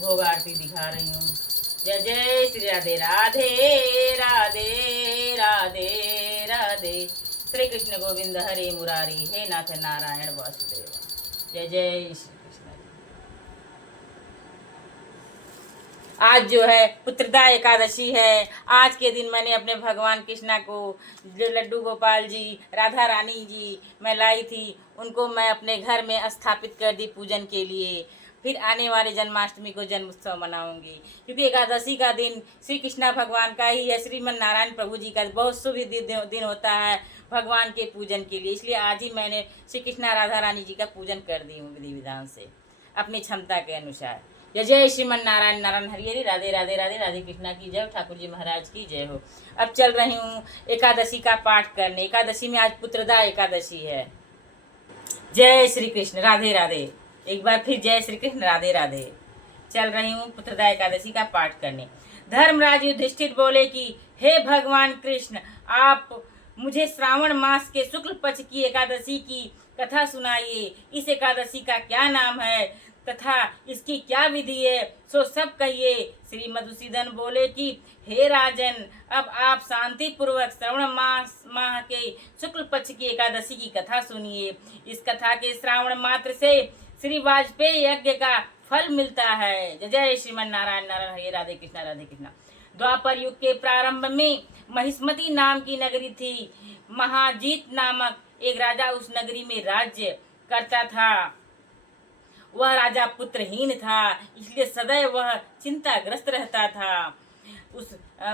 भोग आरती दिखा रही हूँ। जय जय श्री राधे राधे राधे राधे राधे। श्री कृष्ण गोविंद हरे मुरारी, हे नाथ नारायण वासुदेव। जय जय श्री कृष्ण। आज जो है पुत्रदा एकादशी है। आज के दिन मैंने अपने भगवान कृष्णा को, जो लड्डू गोपाल जी, राधा रानी जी मैं लाई थी, उनको मैं अपने घर में स्थापित कर दी पूजन के लिए। फिर आने वाले जन्माष्टमी को जन्म उत्सव मनाऊंगी, क्योंकि एकादशी का दिन श्री कृष्णा भगवान का ही है। श्रीमन नारायण प्रभु जी का बहुत शुभ दिन होता है भगवान के पूजन के लिए। इसलिए आज ही मैंने श्री कृष्णा राधा रानी जी का पूजन कर दी हूँ विधि विधान से, अपनी क्षमता के अनुसार। जय जय श्रीमन नारायण नारायण हरि हरि। राधे राधे राधे राधे कृष्णा की जय, ठाकुर जी महाराज की जय हो। अब चल रही हूँ एकादशी का पाठ करने। एकादशी में आज पुत्रदा एकादशी है। जय श्री कृष्ण, राधे राधे। एक बार फिर जय श्री कृष्ण, राधे राधे। चल रही हूँ पुत्रदा एकादशी का पाठ करने। धर्मराज युधिष्ठिर बोले कि हे भगवान कृष्ण, आप मुझे श्रावण मास के शुक्ल पक्ष की एकादशी की कथा सुनाइए। इस एकादशी का क्या नाम है तथा इसकी क्या विधि है, सो सब कहिए। श्री मधुसूदन बोले कि हे राजन, अब आप शांति पूर्वक श्रावण माह के शुक्ल पक्ष की एकादशी की कथा सुनिए। इस कथा के श्रावण मात्र से श्री वाजपेयी यज्ञ का फल मिलता है। जय जय श्रीमन नारायण नारायण हरे। राधे कृष्णा राधे कृष्णा। द्वापर युग के प्रारंभ में महिष्मती नाम की नगरी थी। महाजीत नामक एक राजा उस नगरी में राज्य करता था। वह राजा पुत्रहीन था, इसलिए सदैव वह चिंताग्रस्त रहता था।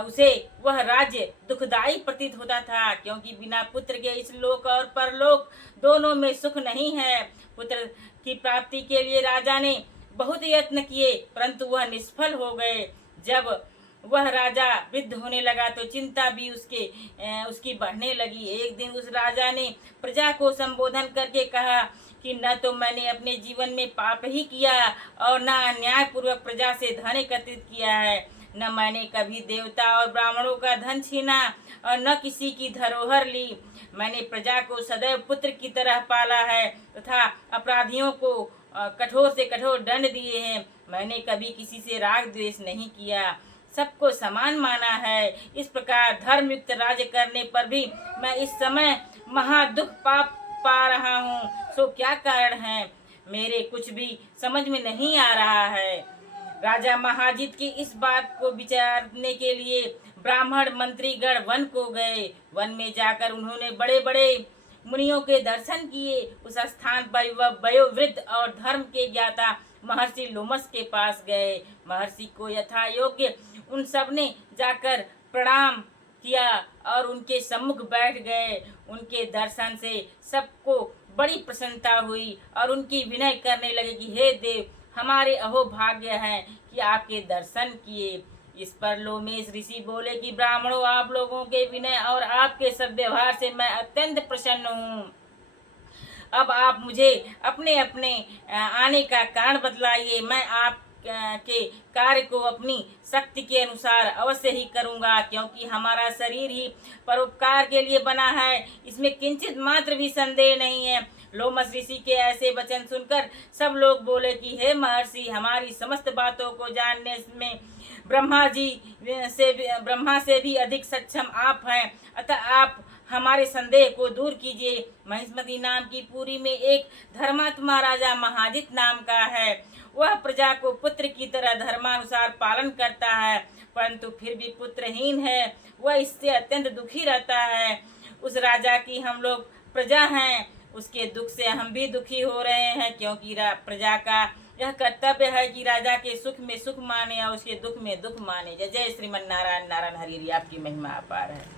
उसे वह राज्य दुखदायी प्रतीत होता था, क्योंकि बिना पुत्र के इस लोक और परलोक दोनों में सुख नहीं है। पुत्र की प्राप्ति के लिए राजा ने बहुत यत्न किए, परंतु वह निष्फल हो गए। जब वह राजा वृद्ध होने लगा तो चिंता भी उसकी बढ़ने लगी। एक दिन उस राजा ने प्रजा को संबोधन करके कहा कि न तो मैंने अपने जीवन में पाप ही किया और न अन्यायपूर्वक प्रजा से धन एकत्रित किया है। न मैंने कभी देवता और ब्राह्मणों का धन छीना और न किसी की धरोहर ली। मैंने प्रजा को सदैव पुत्र की तरह पाला है तथा अपराधियों को कठोर से कठोर दंड दिए हैं। मैंने कभी किसी से राग द्वेष नहीं किया, सबको समान माना है। इस प्रकार धर्मयुक्त राज्य करने पर भी मैं इस समय महादुख पा रहा हूँ। सो क्या कारण है, मेरे कुछ भी समझ में नहीं आ रहा है। राजा महाजीत की इस बात को विचारने के लिए ब्राह्मण मंत्रीगण वन को गए। वन में जाकर उन्होंने बड़े बड़े मुनियों के दर्शन किए। उस स्थान पर वह वयोवृद्ध और धर्म के ज्ञाता महर्षि लोमस के पास गए। महर्षि को यथा योग्य उन सब ने जाकर प्रणाम किया और उनके सम्मुख बैठ गए। उनके दर्शन से सबको बड़ी प्रसन्नता हुई और उनकी विनय करने लगे कि हे देव, हमारे अहोभाग्य है कि आपके दर्शन किए। इस पर लोमेश ऋषि बोले कि ब्राह्मणों, आप लोगों के विनय और आपके सद्व्यवहार से मैं अत्यंत प्रसन्न हूँ। अब आप मुझे अपने अपने आने का कारण बतलाइए। मैं आप के कार्य को अपनी शक्ति के अनुसार अवश्य ही करूंगा, क्योंकि हमारा शरीर ही परोपकार के लिए बना है, इसमें किंचित मात्र भी संदेह नहीं है। लोमस ऋषि के ऐसे वचन सुनकर सब लोग बोले कि हे महर्षि, हमारी समस्त बातों को जानने में ब्रह्मा से भी अधिक सक्षम आप हैं, अतः आप हमारे संदेह को दूर कीजिए। महिष्मती नाम की पुरी में एक धर्मात्मा राजा महाजित नाम का है। वह प्रजा को पुत्र की तरह धर्मानुसार पालन करता है, परंतु फिर भी पुत्रहीन है। वह इससे अत्यंत दुखी रहता है। उस राजा की हम लोग प्रजा हैं, उसके दुख से हम भी दुखी हो रहे हैं, क्योंकि प्रजा का यह कर्तव्य है कि राजा के सुख में सुख माने और उसके दुख में दुख माने। जय जय श्रीमन नारायण नारायण हरि हरि। आपकी महिमा अपार है।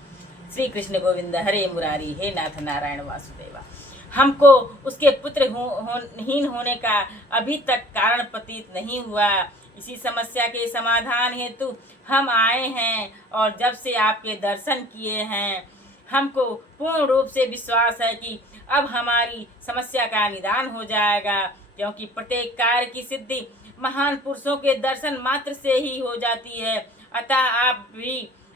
श्री कृष्ण गोविंद हरे मुरारी, हे नाथ नारायण वासुदेवा। हमको उसके पुत्र हीन होने का अभी तक कारण प्रतीत नहीं हुआ। इसी समस्या के समाधान हेतु हम आए हैं और जब से आपके दर्शन किए हैं, हमको पूर्ण रूप से विश्वास है कि अब हमारी समस्या का निदान हो जाएगा, क्योंकि प्रत्येक कार्य की सिद्धि महान पुरुषों के दर्शन मात्र से ही हो जाती है। अतः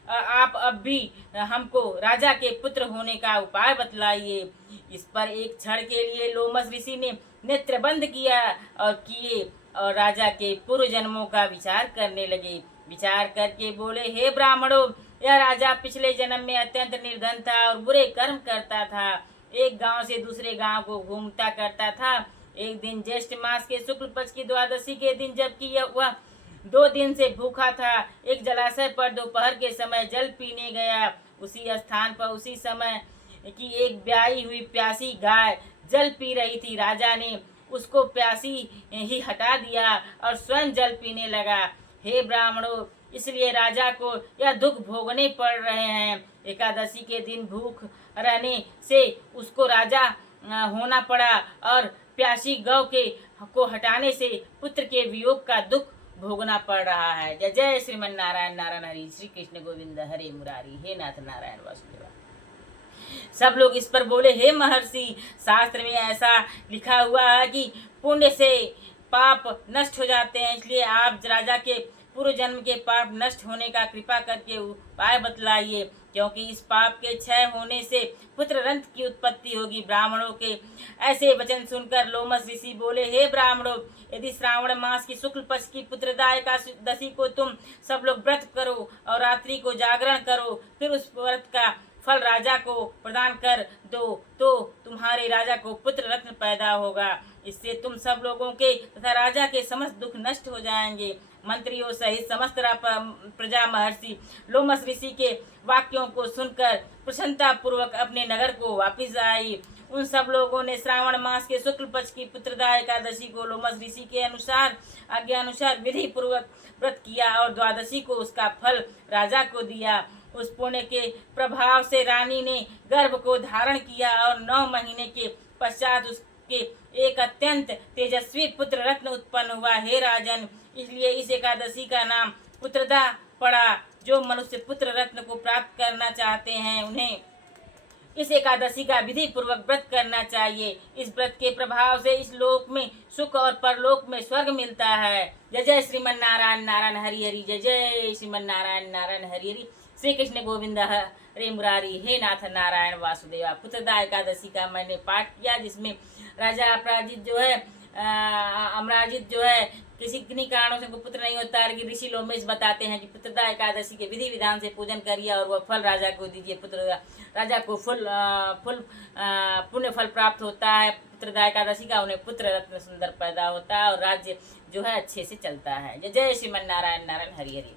आप अब भी हमको राजा के पुत्र होने का उपाय बतलाइए। इस पर एक क्षण के लिए लोमस ऋषि ने नेत्र बंद किया और किए और राजा के पूर्व जन्मों का विचार करने लगे। विचार करके बोले, हे ब्राह्मणों, यह राजा पिछले जन्म में अत्यंत निर्धन था और बुरे कर्म करता था। एक गांव से दूसरे गांव को घूमता करता था। एक दिन ज्येष्ठ मास के शुक्ल पक्ष की द्वादशी के दिन, जबकि वह 2 दिन से भूखा था, एक जलाशय पर दोपहर के समय जल पीने गया। उसी स्थान पर उसी समय की एक ब्याई हुई प्यासी गाय जल पी रही थी। राजा ने उसको प्यासी ही हटा दिया और स्वयं जल पीने लगा। हे ब्राह्मणों, इसलिए राजा को यह दुख भोगने पड़ रहे हैं। एकादशी के दिन भूख रहने से उसको राजा होना पड़ा और प्यासी गौ के को हटाने से पुत्र के वियोग का दुख भोगना पड़ रहा है। जय जय श्रीमन नारायण नारायण हरि, श्री कृष्ण गोविंद हरे मुरारी, हे नाथ नारायण वासुदेवा। सब लोग इस पर बोले, हे महर्षि, शास्त्र में ऐसा लिखा हुआ है कि पुण्य से पाप नष्ट हो जाते हैं, इसलिए आप राजा के पूर्व जन्म के पाप नष्ट होने का कृपा करके उपाय बतलाइए, क्योंकि इस पाप के क्षय होने से पुत्र रंत की उत्पत्ति होगी। ब्राह्मणों के ऐसे वचन सुनकर लोमस ऋषि बोले, हे ब्राह्मणों, यदि श्रावण मास की शुक्ल पक्ष की पुत्रदा एकादशी को तुम सब लोग व्रत करो और रात्रि को जागरण करो, फिर उस व्रत का फल राजा को प्रदान कर दो, तो तुम्हारे राजा को पुत्र रत्न पैदा होगा। इससे तुम सब लोगों के तथा राजा के समस्त दुख नष्ट हो जाएंगे। मंत्रियों सहित समस्त प्रजा महर्षि लोमस ऋषि के वाक्यों को सुनकर प्रसन्नता पूर्वक अपने नगर को वापिस आई। उन सब लोगों ने श्रावण मास के शुक्ल पक्ष की पुत्रदा एकादशी को लोमस ऋषि के आज्ञा अनुसार विधि पूर्वक व्रत किया और द्वादशी को उसका फल राजा को दिया। उस पुण्य के प्रभाव से रानी ने गर्भ को धारण किया और 9 महीने के पश्चात उसके एक अत्यंत तेजस्वी पुत्र रत्न उत्पन्न हुआ। हे राजन, इसलिए इस एकादशी का नाम पुत्रदा पड़ा। जो मनुष्य पुत्र रत्न को प्राप्त करना चाहते हैं, उन्हें इस एकादशी का विधि पूर्वक व्रत करना चाहिए। इस व्रत के प्रभाव से इस लोक में सुख और परलोक में स्वर्ग मिलता है। जय जय श्रीमन नारायण नारायण हरि हरि, जय जय श्रीमन नारायण नारायण हरि हरि, श्री कृष्ण गोविंद हरे मुरारी, हे नाथ नारायण वासुदेवा। पुत्रदा एकादशी का मैंने पाठ किया, जिसमें राजा अपराजित जो है अमराजित जो है किसी किन्हीं कारणों से उनको पुत्र नहीं होता है, लेकिन ऋषि लोमेश बताते हैं कि पुत्रदा एकादशी के विधि विधान से पूजन करिए और वह फल राजा को दीजिए। पुत्र राजा को फुल पुण्य फल प्राप्त होता है पुत्रदा एकादशी का, उन्हें पुत्र रत्न सुंदर पैदा होता है और राज्य जो है अच्छे से चलता है। जय जय श्रीमन नारायण नारायण हरि हरि,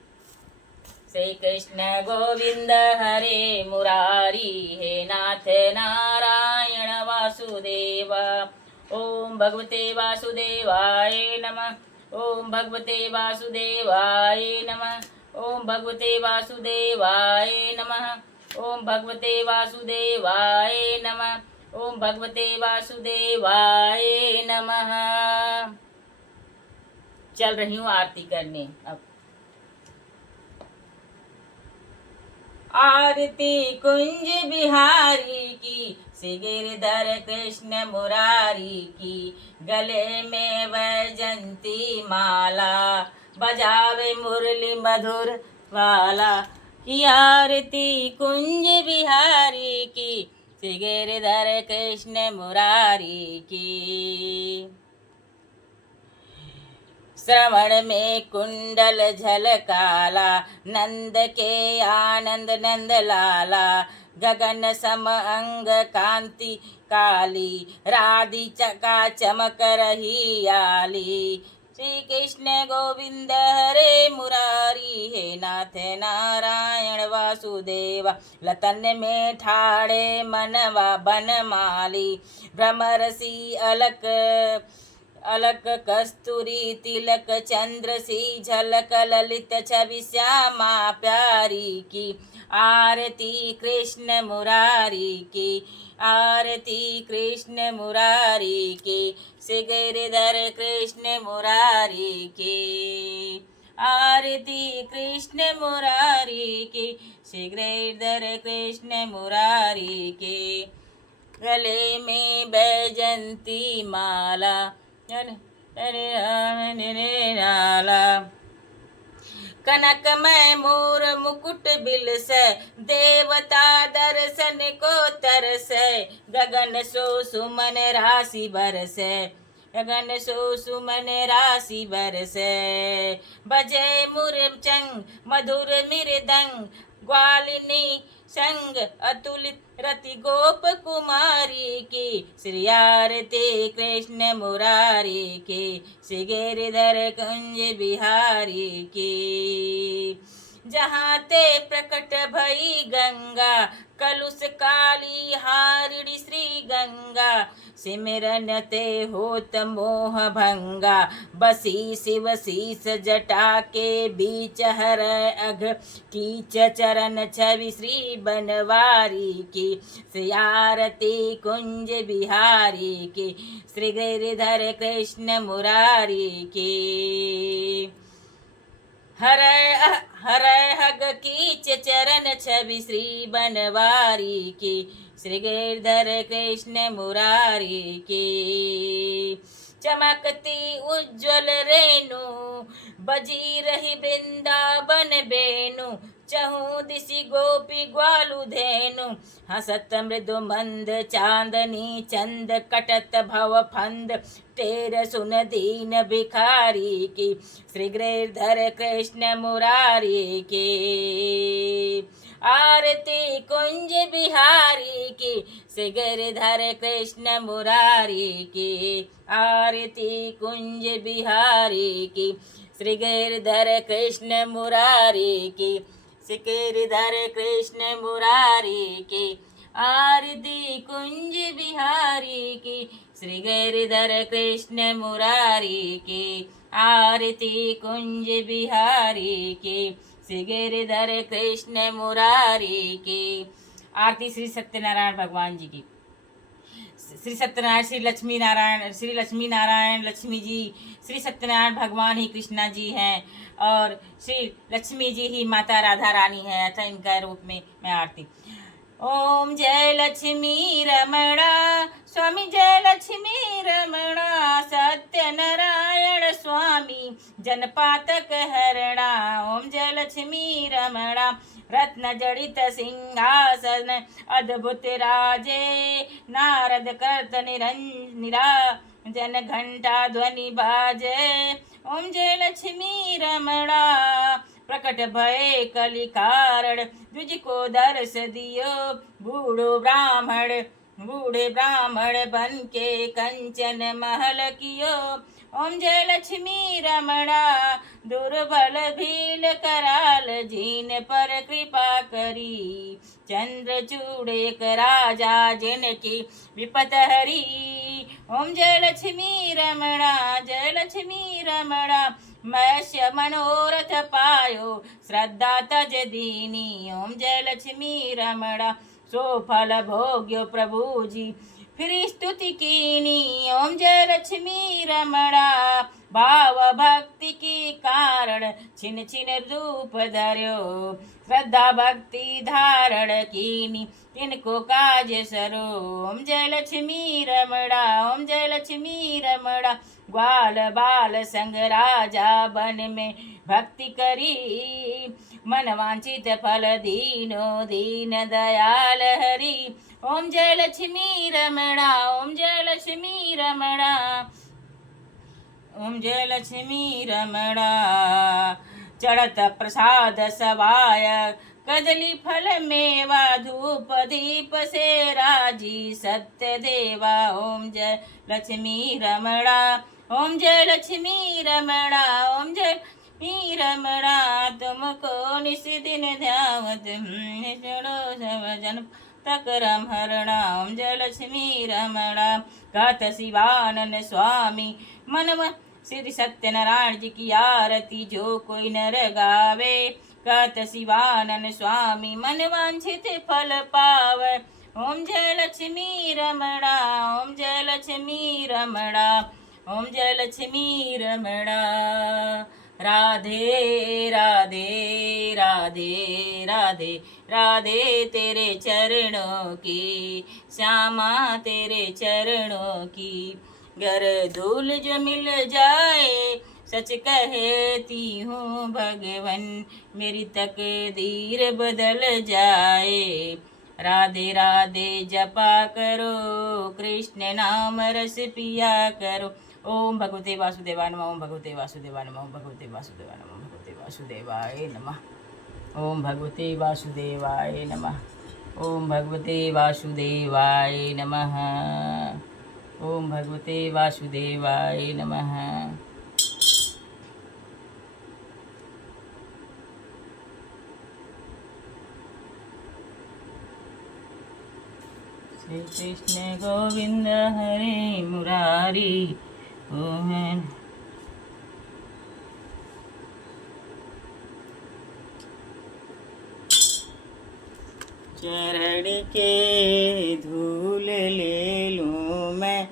श्री कृष्ण गोविंद हरे मुरारी, हे नाथ नारायण वासुदेव। ओम भगवते वासुदेवाय नमः, ओम भगवते वासुदेवाय नमः, ओम भगवते वासुदेवाय नमः, ओम भगवते वासुदेवाय नमः, ओम भगवते वासुदेवाय नमः। चल रही हूँ आरती करने। अब आरती कुंज बिहारी की, श्री गिरधर कृष्ण मुरारी की, गले में वैजंती माला, बजावे मुरली मधुर वाला। की आरती कुंज बिहारी की, श्री गिरधर कृष्ण मुरारी की। श्रवण में कुंडल झलकाला, नंद के आनंद नंद लाला, गगन सम अंग कांति काली, राधिका चमक रही आली। श्री कृष्ण गोविंद हरे मुरारी, हे नाथ नारायण वासुदेवा। लतन में ठाड़े मनवा बनमाली, भ्रमरसी अलक कस्तूरी तिलक चंद्र सी झलक, ललित छवि श्यामा प्यारी की। आरती कृष्ण मुरारी की, आरती कृष्ण मुरारी की, श्री गिरधर कृष्ण मुरारी की। आरती कृष्ण मुरारी की, श्री गिरधर कृष्ण मुरारी की। गले में बैजंती माला, कनकमय मोर मुकुट बिल से, देवता दर्शन को तरस, गगन सो सुमन राशि बरस। गगन सो सुमन राशि बरसे, बजे मुरचंग मधुर मृदंग, ग्वालिनी संग अतुलित रति गोप कुमारी की, श्री आरती कृष्ण मुरारी की, श्री गिरिधर कुंज बिहारी की। जहाँ ते प्रकट भई गंगा, कलुष काली हारिणी श्री गंगा, सिमरन ते होत मोह भंगा, बसी शिव शीस जटा के बीच हर अघ, कीच चरण छवि श्री बनवारी की, श्री आरती कुंज बिहारी की, श्री गिरिधर कृष्ण मुरारी की। हरय हग कीच चरण छवि श्री बनवारी की, श्री गिरधर कृष्ण मुरारी की। चमकती उज्ज्वल रेणु, बजी रही वृंदावन बेनु, चहु दिशि गोपी ग्वालु धेनु, हसत मृदु मंद चांदनी चंद, कटत भव फंद तेर सुन दीन भिखारी की, श्री गिरधर कृष्ण मुरारी की। आरती कुंज बिहारी की, श्री गिरधर कृष्ण मुरारी की, आरती कुंज बिहारी की, श्री गिरधर कृष्ण मुरारी की, श्री गिरधर कृष्ण मुरारी की, आरती कुंज बिहारी की, श्री गिरधर कृष्ण मुरारी की, आरती कुंज बिहारी की, श्री गिरधर कृष्ण मुरारी की। आरती श्री सत्यनारायण भगवान जी की। श्री सत्यनारायण श्री लक्ष्मी नारायण लक्ष्मी जी, श्री सत्यनारायण भगवान ही कृष्णा जी हैं और श्री लक्ष्मी जी ही माता राधा रानी है। अतः इनका रूप में मैं आरती। ओम जय लक्ष्मी रमणा स्वामी, जय लक्ष्मी रमणा, सत्यनारायण स्वामी जनपातक हरणा। ओम जय लक्ष्मी रमणा, रत्न जड़ित सिंहासन अद्भुत राजे, नारद करत निराजन घंटा ध्वनि बाजे। ओम जय लक्ष्मी रमणा, प्रकट भय कलि कारण, द्विज को दर्श दियो बूढ़े ब्राह्मण बन के कंचन महल कियो। ओम जय लक्ष्मी रमणा, दुर्बल भील कराल जीन पर कृपा करी, चंद्रचूड़ एक राजा जिनकी विपत हरी। ओम जय लक्ष्मी रमणा, जय लक्ष्मी रमणा, मैश्य मनोरथ पायो श्रद्धा तज दीनी। ओम जय लक्ष्मी रमणा, सो फल भोग्यो प्रभु जी फिर स्तुति कीनी। ओम जय लक्ष्मी रमणा, भाव भक्ति की कारण छिन छिन रूप धर्यो, श्रद्धा भक्ति धारण कीनी तिनको काज सरो। ओम जय लक्ष्मी रमणा, ओम जय लक्ष्मी रमणा, ग्वाल बाल संग राजा बन में भक्ति करी, मन वांछित फल दीनो दीन दयाल हरि। ओम जय लक्ष्मी रमणा, ओम जय लक्ष्मी रमणा, ओम जय लक्ष्मी रमणा, चढ़त प्रसाद सवाय कदली फल मेवा, धूप दीप से राजी सत्य देवा। ओम जय लक्ष्मी रमणा, ओम जय लक्ष्मी रमणा, ओम जय लक्ष्मी रमणा, तुमको निस दिन ध्यावत जन तकरम हरणा। ओम जय लक्ष्मी रमणा, कहत शिवानंद स्वामी मनवा, श्री सत्यनारायण जी की आरती जो कोई नर गावे, कहत शिवानंद स्वामी मन वांछित फल पावे। ओम जय लक्ष्मी रमणा, ओम जय लक्ष्मी रमणा, ओम जय लक्ष्मी रमणा। राधे राधे राधे राधे राधे तेरे चरणों की, श्यामा तेरे चरणों की, गर धूल जो मिल जाए सच कहती हूँ भगवन, मेरी तकदीर बदल जाए। राधे राधे जपा करो, कृष्ण नाम रस पिया करो। ओम भगवते वासुदेवाय नमः। ओम भगवते वासुदेवाय नमः। ओम भगवते वासुदेवाय नमः। ओम भगवते वासुदेवाय नमः। ओम भगवते वासुदेवाय नमः। ओम भगवते वासुदेवाय नमः। ओम भगवते वासुदेवाय नमः। श्री कृष्ण गोविंद हरे मुरारी। ओम चरण के धूल ले लूँ मैं,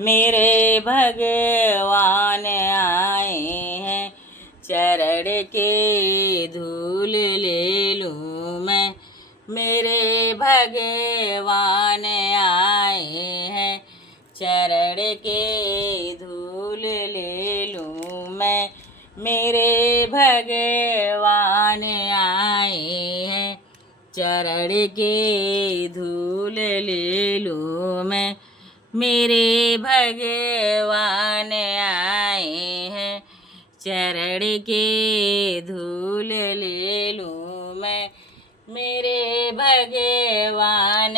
मेरे भगवान आए हैं। चरण के धूल ले लूँ मैं, मेरे भगवान आए हैं। चरण के धूल ले लूँ मैं, मेरे भगवान आए हैं। चरण के धूल ले लूँ मैं, मेरे भगवान आए हैं। चरण के धूल ले लूँ मैं, मेरे भगवान